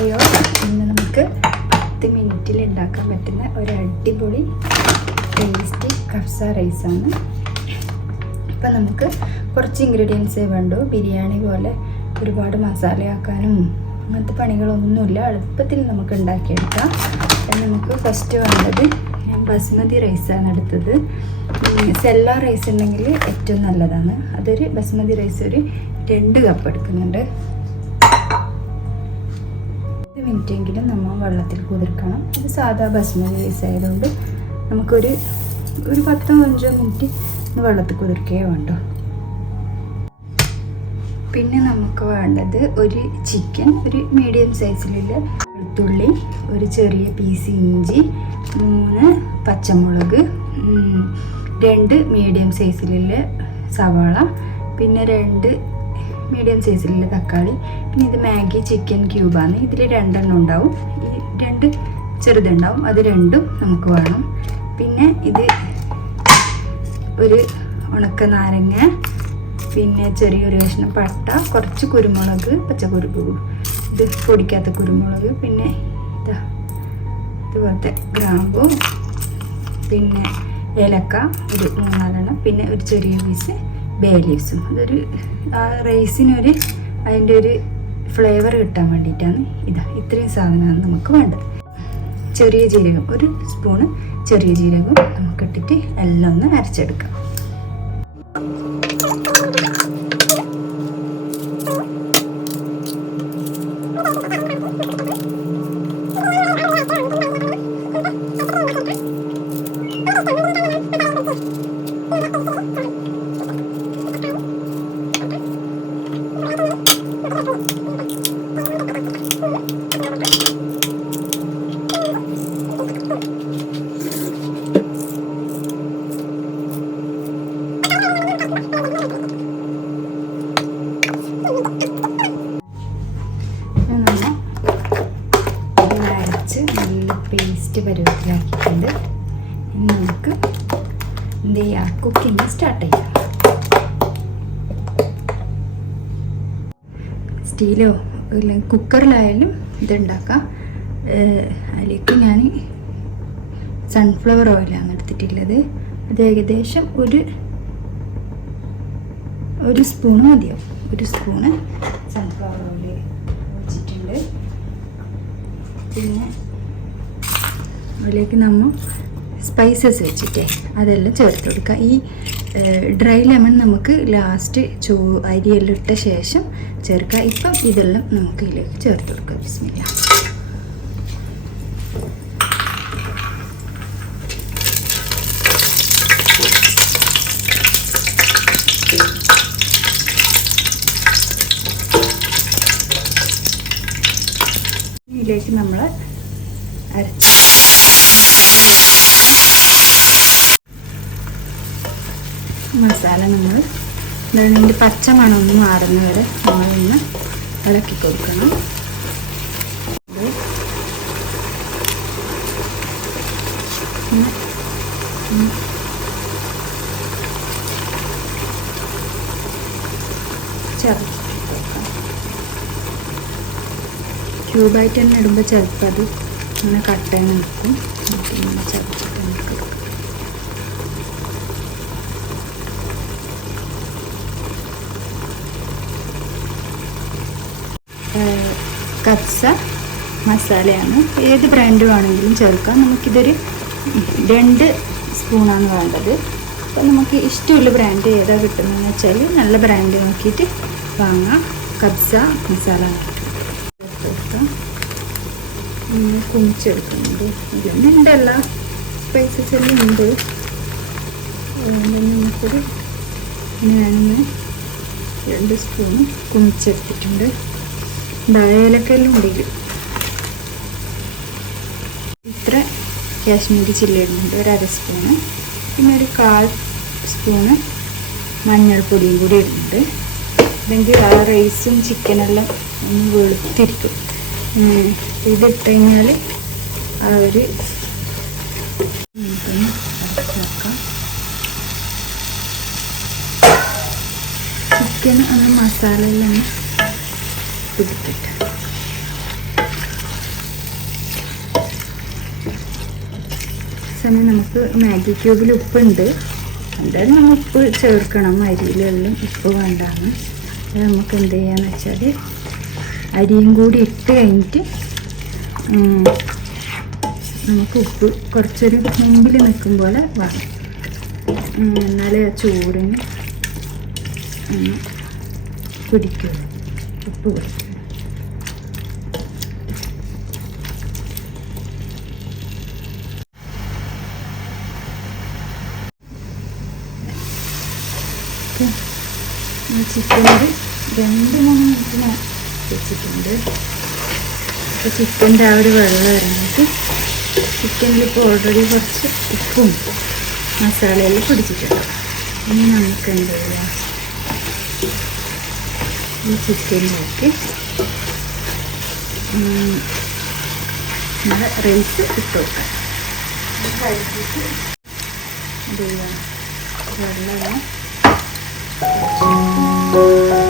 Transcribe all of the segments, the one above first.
അറിയോ ഇന്ന് നമുക്ക് പത്ത് മിനിറ്റിൽ ഉണ്ടാക്കാൻ പറ്റുന്ന ഒരു അടിപൊളി ടേസ്റ്റി കഫ്സ റൈസാണ് അപ്പം നമുക്ക് കുറച്ച് ഇൻഗ്രീഡിയൻസേ വേണ്ടു. ബിരിയാണി പോലെ ഒരുപാട് മസാലയാക്കാനും അങ്ങനത്തെ പണികളൊന്നുമില്ല. എളുപ്പത്തിൽ നമുക്ക് ഉണ്ടാക്കിയെടുക്കാം. നമുക്ക് ഫസ്റ്റ് വേണ്ടത് ബസ്മതി റൈസാണ് എടുത്തത്. സെല്ല റൈസ് ഉണ്ടെങ്കിൽ ഏറ്റവും നല്ലതാണ്. അതൊരു ബസ്മതി റൈസ് ഒരു രണ്ട് കപ്പ് എടുക്കുന്നുണ്ട്. മിനിറ്റെങ്കിലും നമ്മൾ വെള്ളത്തിൽ കുതിർക്കണം. ഇത് സാധാ ബസ്മതി റൈസ് ആയതുകൊണ്ട് നമുക്കൊരു ഒരു പത്തോ അഞ്ചോ മിനിറ്റ് വെള്ളത്തിൽ കുതിർക്കുകയോ വേണ്ടോ. പിന്നെ നമുക്ക് വേണ്ടത് ഒരു ചിക്കൻ ഒരു മീഡിയം സൈസിലുള്ള വെളുത്തുള്ളി ഒരു ചെറിയ പീസ് ഇഞ്ചി മൂന്ന് പച്ചമുളക് രണ്ട് മീഡിയം സൈസിലുള്ള സവാള പിന്നെ രണ്ട് മീഡിയം സൈസിലുള്ള തക്കാളി പിന്നെ ഇത് മാഗി ചിക്കൻ ക്യൂബാണ് ഇതിൽ രണ്ടെണ്ണം ഉണ്ടാവും. ഈ രണ്ട് ചെറുതുണ്ടാവും. അത് രണ്ടും നമുക്ക് വേണം. പിന്നെ ഇത് ഒരു ഉണക്ക നാരങ്ങ പിന്നെ ചെറിയൊരു കഷ്ണം പട്ട കുറച്ച് കുരുമുളക് പച്ചക്കുരുപ്പ് ഇത് പൊടിക്കാത്ത കുരുമുളക് പിന്നെ ഇതാ ഇതുപോലത്തെ ഗ്രാമ്പു പിന്നെ ഏലക്ക ഒരു മൂന്നാലെണ്ണം പിന്നെ ഒരു ചെറിയ പീസ് ബേ ലീവ്സും അതൊരു ആ റൈസിനൊരു അതിന്റെ ഒരു ഫ്ലേവർ കിട്ടാൻ വേണ്ടിയിട്ടാണ് ഇതാ ഇത്രയും സാധനമാണ് നമുക്ക് വേണ്ടത്. ചെറിയ ജീരകം ഒരു സ്പൂണ് ചെറിയ ജീരകം നമുക്ക് ഇട്ടിട്ട് എല്ലാം ഒന്ന് അരച്ചെടുക്കാം. പരുവത്തിലാക്കിയിട്ടുണ്ട് ഇനി നമുക്ക് എന്ത് ചെയ്യാം? കുക്കിംഗ് സ്റ്റാർട്ട് ചെയ്യാം. സ്റ്റീലോ അല്ലെങ്കിൽ കുക്കറിലായാലും ഇതുണ്ടാക്കാം. അതിലേക്ക് ഞാൻ സൺഫ്ലവർ ഓയിലാണ് എടുത്തിട്ടുള്ളത്. അത് ഏകദേശം ഒരു ഒരു സ്പൂൺ മതിയാവും. ഒരു സ്പൂണ് സൺഫ്ലവർ ഓയിൽ വെച്ചിട്ടുണ്ട്. പിന്നെ അതിലേക്ക് നമ്മൾ സ്പൈസസ് വെച്ചിട്ടേ അതെല്ലാം ചേർത്ത് കൊടുക്കുക. ഈ ഡ്രൈ ലെമൺ നമുക്ക് ലാസ്റ്റ് ചൂ അരിയെല്ലാം ഇട്ട ശേഷം ചേർക്കുക. ഇപ്പം ഇതെല്ലാം നമുക്ക് ഇതിലേക്ക് ചേർത്ത് കൊടുക്കുക. ബിസ്മില്ല. ഇതിലേക്ക് നമ്മൾ അരച്ച് മസാല നമ്മൾ ഇതിന്റെ പച്ച മണമൊന്നും മാറുന്ന വരെ നമ്മളൊന്ന് ഇളക്കി കൊടുക്കണം. ചേർത്ത് ക്യൂബായിട്ട് തന്നെ ഇടുമ്പോൾ ചിലപ്പോൾ അത് ഇങ്ങനെ കട്ടയിൽ നിൽക്കും. നമുക്ക് ഇങ്ങനെ ചതച്ചിട്ട് നമുക്ക് എടുക്കാം. ഏഹ് കപ്സ മസാലയാണ്. ഏത് ബ്രാൻഡ് വേണമെങ്കിലും ചേർക്കാം. നമുക്കിതൊരു രണ്ട് സ്പൂണാണ് വേണ്ടത്. അപ്പോൾ നമുക്ക് ഇഷ്ടമുള്ള ബ്രാൻഡ് ഏതാ കിട്ടുന്നതെന്ന് വെച്ചാൽ നല്ല ബ്രാൻഡ് നോക്കിയിട്ട് വാങ്ങാം. കബ്സ മസാല. കൊടുക്കാം കുമിച്ചെടുക്കുന്നുണ്ട്. ഇതിനുണ്ട് എല്ലാ സ്പൈസസ് എല്ലാം ഉണ്ട്. അതുകൊണ്ട് നമുക്കൊരു ഞാൻ രണ്ട് സ്പൂൺ കുമിച്ചെടുത്തിട്ടുണ്ട്. ഏലക്കെല്ലാം കൂടി ഇത്ര കാശ്മീരി ചില്ലി ഇടുന്നുണ്ട് ഒരു അര സ്പൂണ് പിന്നെ ഒരു കാൽ സ്പൂണ് മഞ്ഞൾപ്പൊടിയും കൂടി ഇടുന്നുണ്ട്. അല്ലെങ്കിൽ ആ റൈസും ചിക്കനെല്ലാം ഒന്ന് വെളുത്തിരിക്കും. ഇതിട്ട് കഴിഞ്ഞാൽ ആ ഒരു ചിക്കൻ ഒന്ന് മസാലയെല്ലാം കുതിക്കട്ടെ സമയം നമുക്ക് മാഗി ക്യൂബിൽ ഉപ്പുണ്ട്. എന്തായാലും നമ്മൾ ഉപ്പ് ചേർക്കണം. അരിയിലെല്ലാം ഉപ്പ് വേണ്ടാന്ന്. അത് നമുക്ക് എന്ത് ചെയ്യാന്ന് വെച്ചാൽ അരിയും കൂടി ഇട്ട് കഴിഞ്ഞിട്ട് നമുക്ക് ഉപ്പ് കുറച്ചൊരു മുമ്പിൽ നിൽക്കും പോലെ വേണം. എന്നാലേ ആ ചോറിന് പിടിക്കുള്ളൂ. ഉപ്പ് പിടിക്കും. ചിക്കനിൽ രണ്ട് മൂന്ന് മിനിറ്റിന് വെച്ചിട്ടുണ്ട്. അപ്പോൾ ചിക്കന്റെ ആ ഒരു വെള്ളം ഇറങ്ങിയിട്ട് ചിക്കനിൽ ഇപ്പോൾ ഓൾറെഡി കുറച്ച് ഉപ്പും മസാലയെല്ലാം പിടിച്ചിട്ടുണ്ട്. ഇനി നമുക്ക് എന്ത് ചെയ്യാം? ഈ ചിക്കനിലേക്ക് നമ്മുടെ റൈസ് ഇട്ട് വെക്കാം എന്ത് ചെയ്യാം? വെള്ളം ഞാൻ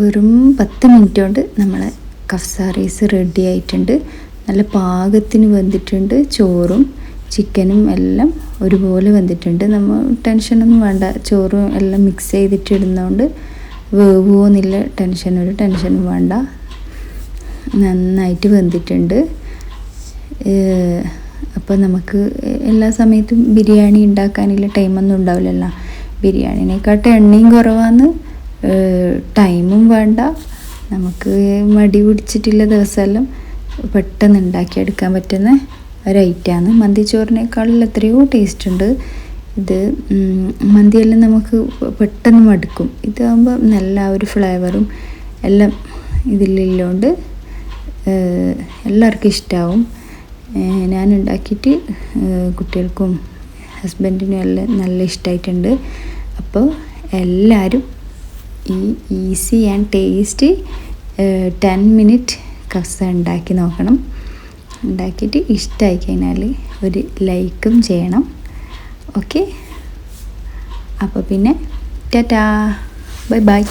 വെറും പത്ത് മിനിറ്റ് കൊണ്ട് നമ്മളെ കഫ്സ റൈസ് റെഡി ആയിട്ടുണ്ട്. നല്ല പാകത്തിന് വെന്തിട്ടുണ്ട്. ചോറും ചിക്കനും എല്ലാം ഒരുപോലെ വെന്തിട്ടുണ്ട്. നമ്മൾ ടെൻഷനൊന്നും വേണ്ട. ചോറും എല്ലാം മിക്സ് ചെയ്തിട്ട് ഇടുന്നതുകൊണ്ട് ടെൻഷൻ ഒരു ടെൻഷനും വേണ്ട. നന്നായിട്ട് വെന്തിട്ടുണ്ട്. അപ്പോൾ നമുക്ക് എല്ലാ സമയത്തും ബിരിയാണി ഉണ്ടാക്കാനുള്ള ടൈമൊന്നും ഉണ്ടാവില്ലല്ലോ. ബിരിയാണിനെക്കാട്ടും എണ്ണയും കുറവാന്ന് ടൈമും വേണ്ട. നമുക്ക് മടി പിടിച്ചിട്ടുള്ള ദിവസമെല്ലാം പെട്ടെന്ന് ഉണ്ടാക്കിയെടുക്കാൻ പറ്റുന്ന ഒരു ഐറ്റമാണ് മന്തി ചോറിനേക്കാളും എത്രയോ ടേസ്റ്റ് ഉണ്ട്. ഇത് മന്തിയെല്ലാം നമുക്ക് പെട്ടെന്ന് മടുക്കും. ഇതാകുമ്പോൾ നല്ല ഒരു ഫ്ലേവറും എല്ലാം ഇതിലുള്ളതുകൊണ്ട് എല്ലാവർക്കും ഇഷ്ടമാവും ഞാൻ ഉണ്ടാക്കിയിട്ട് കുട്ടികൾക്കും ഹസ്ബൻഡിനും എല്ലാം നല്ല ഇഷ്ടമായിട്ടുണ്ട് അപ്പോൾ എല്ലാവരും ഈ easy and taste ten minute കസ ഉണ്ടാക്കി നോക്കണം. ഉണ്ടാക്കിയിട്ട് ഇഷ്ടമായി കഴിഞ്ഞാൽ ഒരു ലൈക്കും ചെയ്യണം. ഓക്കെ? അപ്പോൾ പിന്നെ ടാറ്റാ. Bye bye.